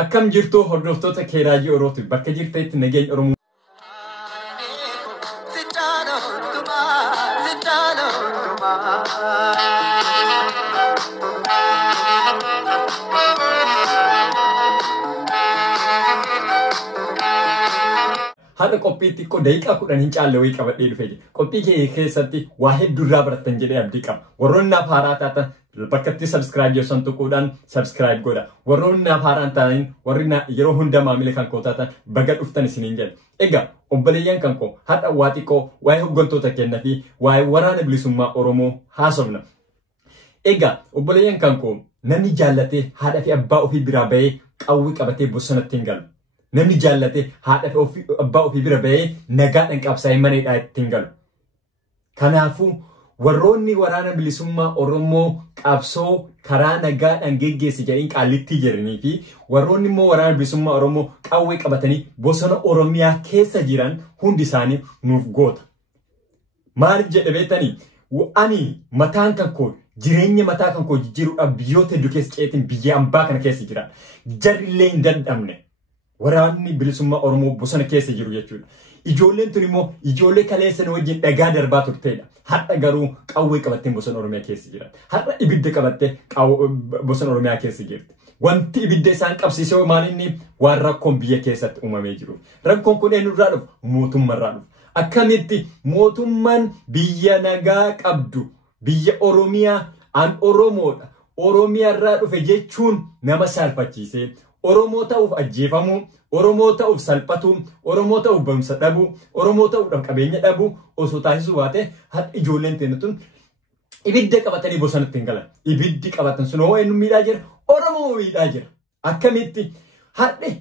Akkam jirtu hordoftoota Raadiyoo Orooti bakka jirtetti nageenya Oromoo Hada qophii xiqqoo daqiiqaa 10 hin caalle wayii qabadhee dhufee jira. Qophii kee keessatti waa hedduu irraa barattan jedhee abdii qaba. Warroonni naaf haaraa taatan bakkatti subscribe jechuun tuquudhaan subscribe godha. Warroonni naaf haaraa ta'an warri yeroo hunda maamila kan koo taatan baga dhuftan isiniin jedha. Egaa obboleeyyan kan koo hadha waa xiqqoo waa'ee hooggantoota keenyaa fi waa'ee waraana bilisummaa Oromoo haasofna. Egaa obboleeyyan kan koo namni jaallatee haadha fi abbaa ofii biraa bahee qawwee qabatee bosonatti hin galu. Namni jaallatee haadha fi abbaa ofii bira bahee nagaadhaan qabsaa'ee maneedhaa ittiin galu. Kanaafuu warroonni waraana bilisummaa Oromoo qabsoo karaa nagaadhaan geggeesse jedhanii qaalittii jiranii fi warroonni immoo waraana bilisummaa Oromoo qawwee qabatanii bosona Oromiyaa keessa jiran hundi isaanii nuuf goota. Maaliif jedhe beektanii? Ani mataan kan koo jireenya mataa kan koo jijjiiruudhaaf biyyoota hedduu keessa ceetiin biyya ambaa kana keessa jira. Jarrillee hin dadhabne. Waraanni bilisummaa Oromoo bosona keessa jiru jechuudha. Ijoolleen tun immoo ijoollee kaleessan wajjin dhagaa darbaa turteedha. Har'a garuu qawwee qabattee bosona Oromiyaa keessa jiran. Har'a ibidda qabattee bosona Oromiyaa keessa jirti. Wanti ibidda isaan qabsiisee maalinni waan rakkoon biyya keessatti uumamee jiru. Rakkoon kun eenyurraa dhufu? Mootummaarraa dhufu. Akkamitti mootummaan biyya nagaa qabdu biyya Oromiyaa an Oromoodha. Oromiyaarraa dhufe jechuun nama salphachiisee Oromoo ta'uuf ajjeefamuu, Oromoo ta'uuf salphatuu, Oromoo ta'uuf barumsa dhabuu, Oromoo ta'uuf qabeenya dhabuu osoo taasisuu baate hadha ijoolleen teenya tun ibidda qabatanii bosonatti hin galan. Ibiddi qabatan sun hoo eenyu miidhaa jira? Oromoo miidhaa jira. Akkamitti hadhi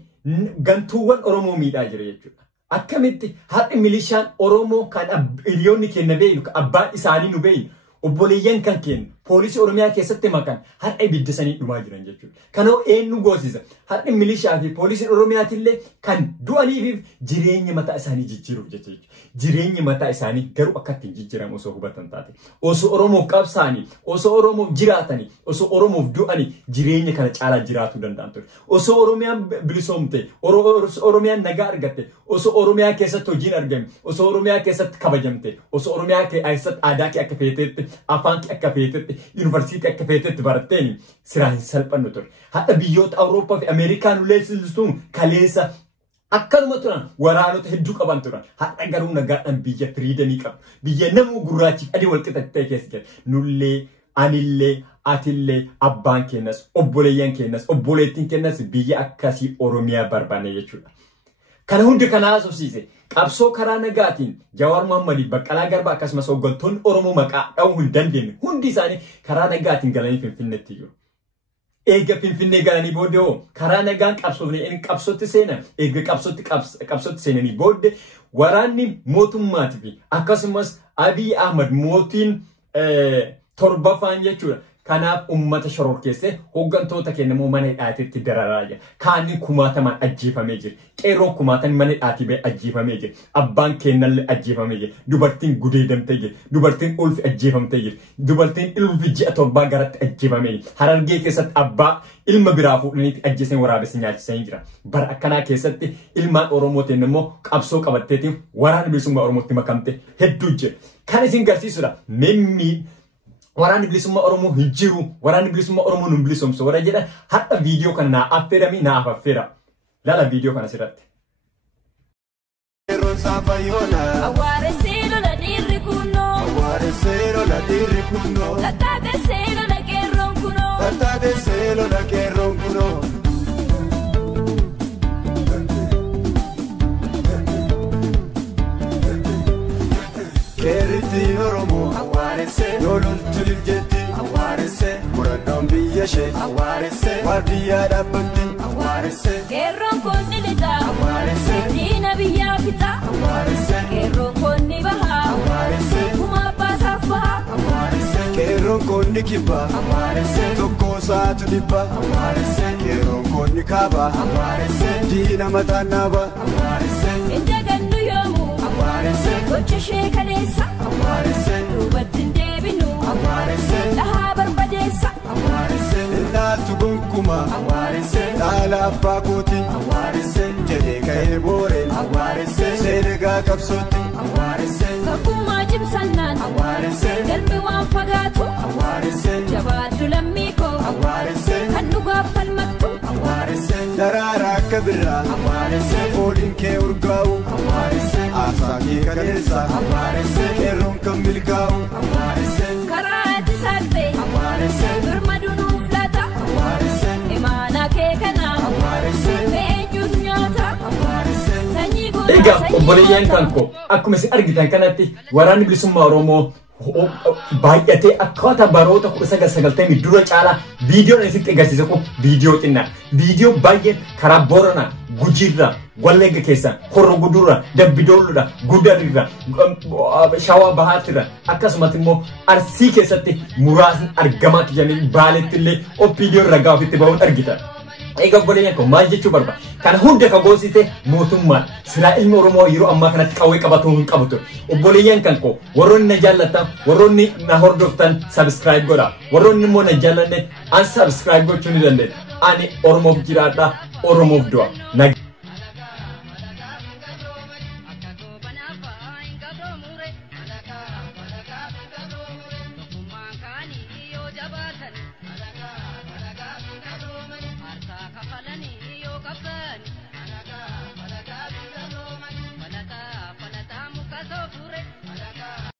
gantuuwwan Oromoo miidhaa jira jechuudha. Akkamitti hadhi milishaan Oromoo kan hiriyoonni keenya beeynu abbaan isaanii nu beeynu obboleeyyan kan kennu poolisii Oromiyaa keessatti makan har'a ibidda sanii dhumaa jiran jechuudha. Kanoo eenyu goosisa? Har'a milishaa fi poolisiin Oromiyaatillee kan du'aniif jireenya mataa isaanii jijjiiruuf jechuudha. Jireenya mataa isaanii garuu akka ittiin jijjiiramu osoo hubatan taate. Osoo Oromoof qabsaanii, osoo Oromoof jiraatanii, osoo Oromoof du'anii jireenya kana caalaa jiraatuu danda'an ture. Osoo Oromiyaan bilisoomte, Oromiyaan nagaa argatte, osoo Oromiyaa keessatti hojiin argame, osoo Oromiyaa keessatti kabajamte, osoo Oromiyaa keessatti aadaa kee akka feetetti, afaan kee akka feetetti, yuunivarsiitii akka feetetti baratteen siraa hin salphannu ture. Hadha biyyoota Awurooppaa fi Ameerikaan ullee silsuun kaleessa akkanuma turan waraanota hedduu qaban turan. Hadha garuu nagaadhaan biyya firiidanii qabu. Biyya namuu gurraachi adii wal qixattee keessa jira. Nullee, anillee, atillee, abbaan keenyas, obboleeyyan keenyas, obboleettiin keenyas biyya akkasii Oromiyaa barbaanne jechuudha. Kana hundi kana haasofsiise. Qabsoo karaa nagaatiin Jawaar Mohammad Baqqalaa Garbaa akkasumas hooggantoonni Oromoo maqaa dha'uu hin dandeenye hundi isaanii karaa nagaatiin galanii Finfinneetti jiru. Eega Finfinnee galanii booddee karaa nagaan qabsootti seenan eega qabsootti seenanii booddee waraanni mootummaatii fi akkasumas Abiy Ahmad mootiin torbaffaan jechuudha. Kanaaf ummata shororkeessee hooggantoota keenya immoo mana hidhaatiitti dararaa jira. Kaanni kumaatamaan ajjeefamee jira. Qeerroon kumaatan mana hidhaatii ba'ee ajjeefamee jira. Abbaan keenyallee ajjeefamee jira. Dubartiin gudeedamtee jira. Dubartiin ulfi ajjeefamtee jira. Dubartiin ilmi ji'a torbaa garatti ajjeefamee jira. Harargee keessatti abbaa ilma biraa fuudhaniiti ajjeesanii waraabessa nyaachisanii jira. Bara akkanaa keessatti ilmaan Oromootiin immoo qabsoo qabatteetiin waraana bilisummaa Oromootti makamte hedduu jira. Kan isin garsiisudha. Waraanni bilisummaa Oromoo hin jiru. Waraanni bilisummaa Oromoo nu bilisoomsu warra jedhan hadha viidiyoo kana naa affeerami naa affeera. Lala viidiyoo kana sirratti. Wardiya dabbatti Kerroon konni lixaa diina biyyaa fixaa Kerroon konni bahaa kuma baasaaf bahaa Kerroon konni kibbaa tokko saatu dhibbaa Kerroon konni kaabaa diina mataan naabaa Inja gannu yoomuu gocha ishee kaleessa duubatti hin deebinu dhahaa barbadeessa Naatu gonkumaa Jaalala abbaa kooti awwaaresse jedhee ka'ee boore awwaaresse seergaa qabsootti awwaaresse Tokkummaa cimsannaan awwaaresse galmi waan fagaatu awwaaresse jabaaddu lammii koo awwaaresse kan dhugaaf falmattu awwaaresse daraara akka birraa awwaaresse fooliin kee urgaa'u awwaaresse aasaa kee kaleessa awwaaresse qeerroon kan milkaa'u awwaaresse karaa ati saalfee awwaaresse birmaduu nuuf laata awwaaresse imaanaa kee kana awwaaresse eenyutu nyaata awwaaresse sanyii Egaa obboleeyyan kan koo akkuma isin argitan kanatti waraanni bilisummaa Oromoo baay'atee akkaataa baroota 1990 dura caalaa viidiyoon isitti agarsiise kun viidiyoo xinnaa. Viidiyoo baay'een karaa Booranaa, Gujiirraa, Wallagga keessa, Horroo Gudurraa, Dambidoolloodhaa, Gudarirraa, Shawaa Bahaattirraa akkasumas immoo Arsii keessatti muraasni argamaa jiranii Baaleetti illee viidiyoo ragaa ofitti ba'uun argitan. Egaa obboleeyyan koo maal jechuu barbaada? Kana hunda kagoosite mootummaan silaa ilmi Oromoo yeroo ammaa kanatti qawwee qabatuu hin qabutu. Obboleeyyan kan koo warroonni na jaallatan warroonni na hordoftan subscribe godhaa. Warroonni immoo na jaallanne unsubscribe gochuu ni dandeenya. Ani Oromoof jiraadha, Oromoof du'a.